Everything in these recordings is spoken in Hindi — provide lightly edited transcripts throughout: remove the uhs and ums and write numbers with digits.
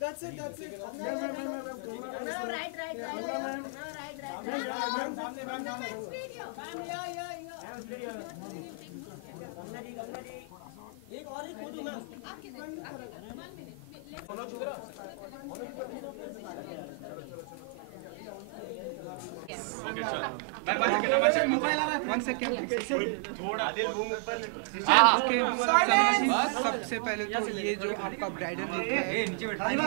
That's it. Now right. एक और एक फोटो मैम सबसे पहले तो ये जो आपका ब्राइडल लुक है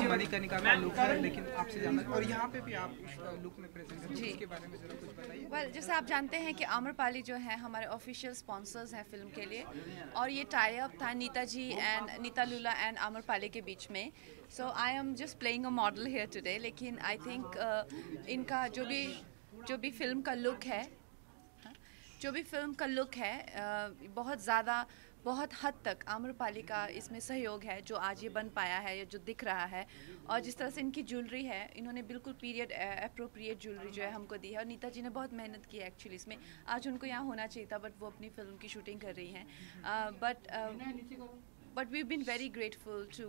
मणिकर्णिका का लुक है, लेकिन आपसे जानना और यहाँ पे भी आप इस लुक में प्रेजेंट हैं, इसके बारे में जरा कुछ बताइए। वेल, जैसे आप जानते हैं कि आम्रपाली जो है हमारे ऑफिशियल स्पॉन्सर्स हैं फिल्म के लिए, और ये टाई अप था नीता जी एंड नीता लूला एंड आम्रपाली के बीच में। So I am just playing a model here today, लेकिन आई थिंक इनका जो भी फिल्म का लुक है बहुत हद तक आम्रपाली का इसमें सहयोग है, जो आज ये बन पाया है, जो दिख रहा है। और जिस तरह से इनकी ज्वेलरी है, इन्होंने बिल्कुल पीरियड अप्रोप्रिएट ज्वेलरी जो है हमको दी है। और नीता जी ने बहुत मेहनत की है एक्चुअली इसमें। आज उनको यहाँ होना चाहिए था, बट वो अपनी फिल्म की शूटिंग कर रही हैं। But we've been very grateful to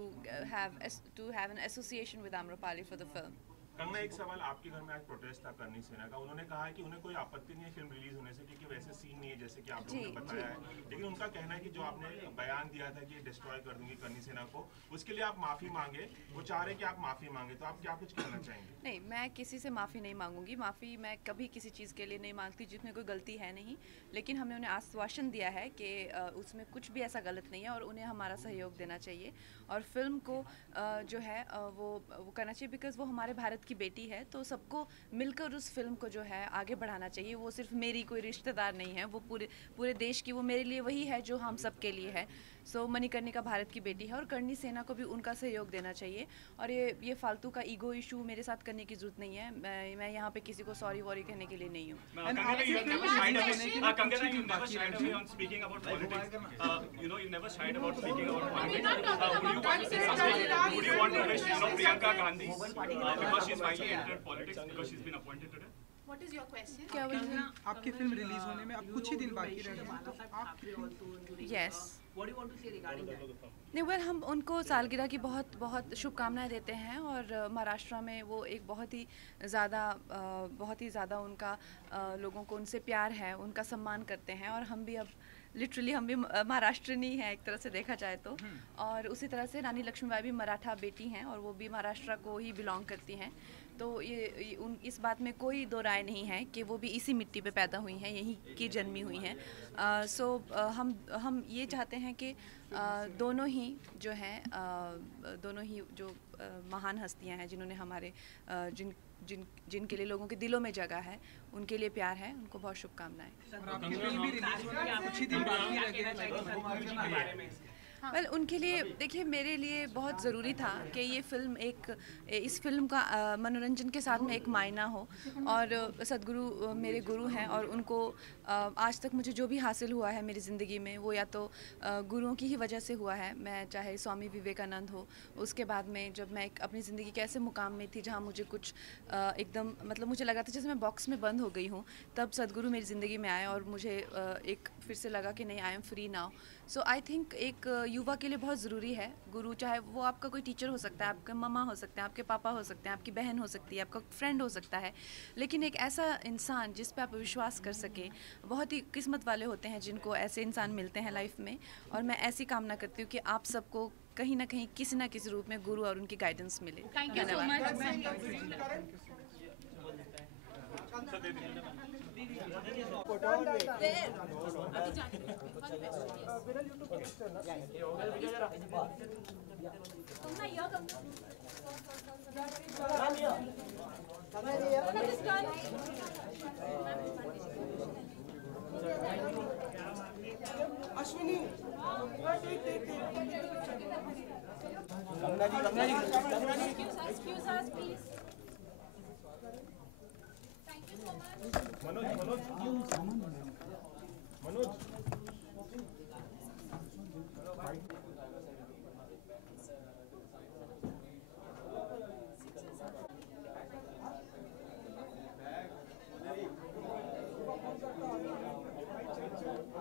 have an association with Amrapali for the film. Kangana, एक सवाल, आपके घर में आज प्रोटेस्ट था करनी सेना का। उन्होंने कहा है कि उन्हें कोई आपत्ति नहीं है फिल्म रिलीज होने से, क्योंकि वैसे सीन नहीं है जैसे कि आप लोगों ने बताया है। लेकिन उनका कहना है कि जो आपने बयान दिया था कि डिस्ट्रॉय कर दूंगी करनी सेना को, उसके लिए आप माफी मांगे। वो चाह रहे कि आप माफी मांगे, तो आप क्या कुछ कहना चाहेंगे? नहीं, मैं किसी से माफ़ी नहीं मांगूंगी। माफ़ी मैं कभी किसी चीज़ के लिए नहीं मांगती जिसमें कोई गलती है नहीं। लेकिन हमने उन्हें आश्वासन दिया है कि उसमें कुछ भी ऐसा गलत नहीं है और उन्हें हमारा सहयोग देना चाहिए। और फिल्म को जो है वो करना चाहिए, बिकॉज़ वो हमारे भारत की बेटी है। तो सबको मिलकर उस फिल्म को जो है आगे बढ़ाना चाहिए। वो सिर्फ मेरी कोई रिश्तेदार नहीं है, वो पूरे देश की, वो मेरे लिए वही है जो हम सब के लिए है। सो मणिकर्णिका भारत की बेटी है और करनी सेना को भी उनका सहयोग देना चाहिए। और ये फालतू का ईगो इशू मेरे साथ करने की जरूरत नहीं है। मैं यहाँ पे किसी को सॉरी वॉरी कहने के लिए नहीं हूँ। What is your question? क्या आपकी फिल्म रिलीज होने में अब कुछ ही दिन बाकी रह गए, तो yes, What do you want to say regarding that? नहीं, वेल, हम उनको सालगिरह की बहुत शुभकामनाएं देते हैं। और महाराष्ट्र में वो एक बहुत ही ज़्यादा उनका लोगों को उनसे प्यार है, उनका सम्मान करते हैं। और हम भी महाराष्ट्रनी हैं एक तरह से देखा जाए तो। और उसी तरह से रानी लक्ष्मीबाई भी मराठा बेटी हैं और वो भी महाराष्ट्र को ही बिलोंग करती हैं। तो इस बात में कोई दो राय नहीं है कि वो भी इसी मिट्टी पे पैदा हुई हैं, यहीं की जन्मी हुई हैं। सो हम ये चाहते हैं कि दोनों ही जो महान हस्तियां हैं, जिन्होंने हमारे जिनके लिए लोगों के दिलों में जगह है, उनके लिए प्यार है, उनको बहुत शुभकामनाएं। वेल, उनके लिए देखिए, मेरे लिए बहुत ज़रूरी था कि इस फिल्म का मनोरंजन के साथ में एक मायना हो। और सदगुरु मेरे गुरु हैं और उनको आज तक मुझे जो भी हासिल हुआ है मेरी ज़िंदगी में, वो या तो गुरुओं की ही वजह से हुआ है। मैं चाहे स्वामी विवेकानंद हो, उसके बाद में जब मैं अपनी ज़िंदगी के ऐसे मुकाम में थी जहाँ मुझे कुछ एकदम मतलब मुझे लगा था जैसे मैं बॉक्स में बंद हो गई हूँ, तब सदगुरु मेरी ज़िंदगी में आए और मुझे एक फिर से लगा कि नहीं, I am free now. So I think एक युवा के लिए बहुत ज़रूरी है गुरु, चाहे वो आपका कोई टीचर हो सकता है, आपका मम्मा हो सकते हैं, आपके पापा हो सकते हैं, आपकी बहन हो सकती है, आपका फ्रेंड हो सकता है, लेकिन एक ऐसा इंसान जिस पे आप विश्वास कर सकें। बहुत ही किस्मत वाले होते हैं जिनको ऐसे इंसान मिलते हैं लाइफ में। और मैं ऐसी कामना करती हूँ कि आप सबको कहीं ना कहीं किसी ना किसी रूप में गुरु और उनकी गाइडेंस मिले। Thank you so much. Ashwini, Excuse us, please. Thank you so much. Manoj